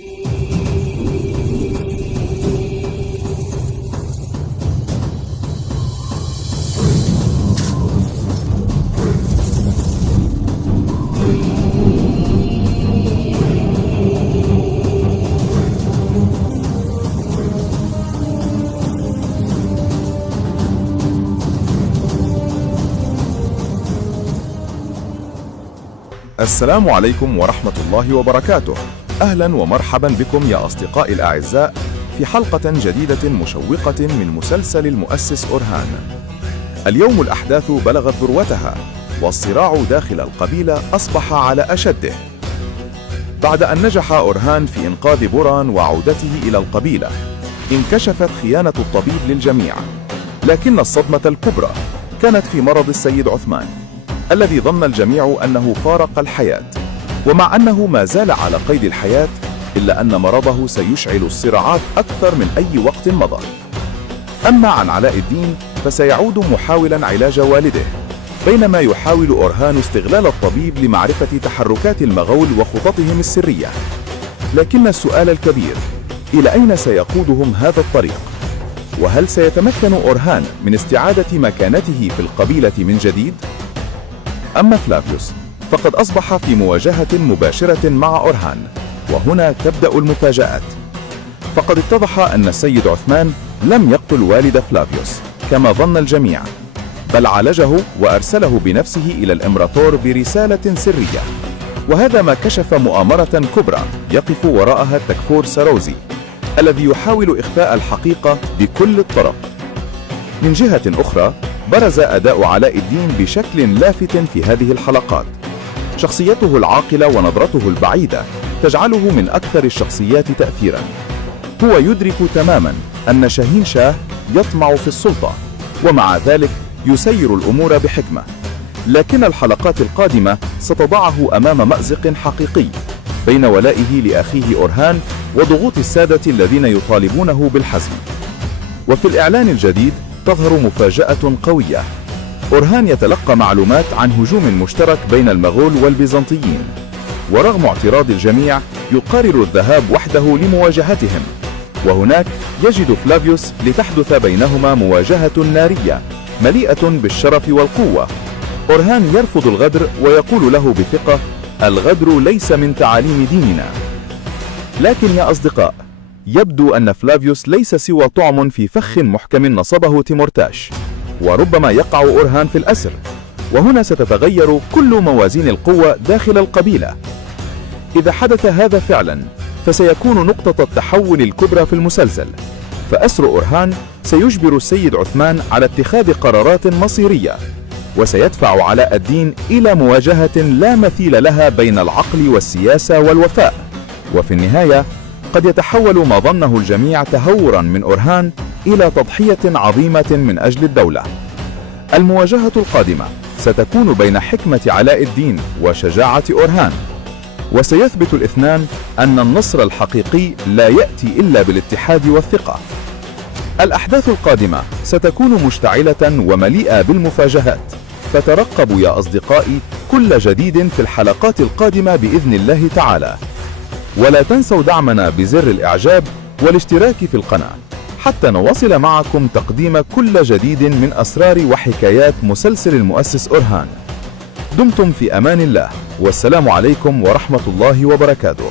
السلام عليكم ورحمة الله وبركاته. أهلا ومرحبا بكم يا أصدقائي الأعزاء في حلقة جديدة مشوقة من مسلسل المؤسس أورهان. اليوم الأحداث بلغت ذروتها والصراع داخل القبيلة أصبح على أشده. بعد أن نجح أورهان في إنقاذ بوران وعودته إلى القبيلة، انكشفت خيانة الطبيب للجميع، لكن الصدمة الكبرى كانت في مرض السيد عثمان الذي ظن الجميع أنه فارق الحياة. ومع أنه ما زال على قيد الحياة، إلا أن مرضه سيشعل الصراعات أكثر من أي وقت مضى. أما عن علاء الدين فسيعود محاولا علاج والده، بينما يحاول أورهان استغلال الطبيب لمعرفة تحركات المغول وخططهم السرية. لكن السؤال الكبير، إلى أين سيقودهم هذا الطريق؟ وهل سيتمكن أورهان من استعادة مكانته في القبيلة من جديد؟ أما فلافيوس فقد أصبح في مواجهة مباشرة مع أورهان، وهنا تبدأ المفاجآت. فقد اتضح أن السيد عثمان لم يقتل والد فلافيوس كما ظن الجميع، بل عالجه وأرسله بنفسه إلى الإمبراطور برسالة سرية. وهذا ما كشف مؤامرة كبرى يقف وراءها التكفور ساروزي الذي يحاول إخفاء الحقيقة بكل الطرق. من جهة أخرى، برز أداء علاء الدين بشكل لافت في هذه الحلقات. شخصيته العاقلة ونظرته البعيدة تجعله من أكثر الشخصيات تأثيرا. هو يدرك تماما أن شاهين شاه يطمع في السلطة، ومع ذلك يسير الأمور بحكمة. لكن الحلقات القادمة ستضعه أمام مأزق حقيقي بين ولائه لأخيه أورهان وضغوط السادة الذين يطالبونه بالحزم. وفي الإعلان الجديد تظهر مفاجأة قوية. أورهان يتلقى معلومات عن هجوم مشترك بين المغول والبيزنطيين، ورغم اعتراض الجميع يقرر الذهاب وحده لمواجهتهم. وهناك يجد فلافيوس لتحدث بينهما مواجهة نارية مليئة بالشرف والقوة. أورهان يرفض الغدر ويقول له بثقة: الغدر ليس من تعاليم ديننا. لكن يا أصدقاء، يبدو أن فلافيوس ليس سوى طعم في فخ محكم نصبه تيمورتاش، وربما يقع أورهان في الأسر. وهنا ستتغير كل موازين القوة داخل القبيلة. إذا حدث هذا فعلا فسيكون نقطة التحول الكبرى في المسلسل، فأسر أورهان سيجبر السيد عثمان على اتخاذ قرارات مصيرية، وسيدفع علاء الدين إلى مواجهة لا مثيل لها بين العقل والسياسة والوفاء. وفي النهاية قد يتحول ما ظنه الجميع تهورا من أورهان إلى تضحية عظيمة من أجل الدولة. المواجهة القادمة ستكون بين حكمة علاء الدين وشجاعة أورهان، وسيثبت الاثنان أن النصر الحقيقي لا يأتي إلا بالاتحاد والثقة. الأحداث القادمة ستكون مشتعلة ومليئة بالمفاجآت، فترقبوا يا أصدقائي كل جديد في الحلقات القادمة بإذن الله تعالى. ولا تنسوا دعمنا بزر الإعجاب والاشتراك في القناة حتى نواصل معكم تقديم كل جديد من أسرار وحكايات مسلسل المؤسس أورهان. دمتم في أمان الله، والسلام عليكم ورحمة الله وبركاته.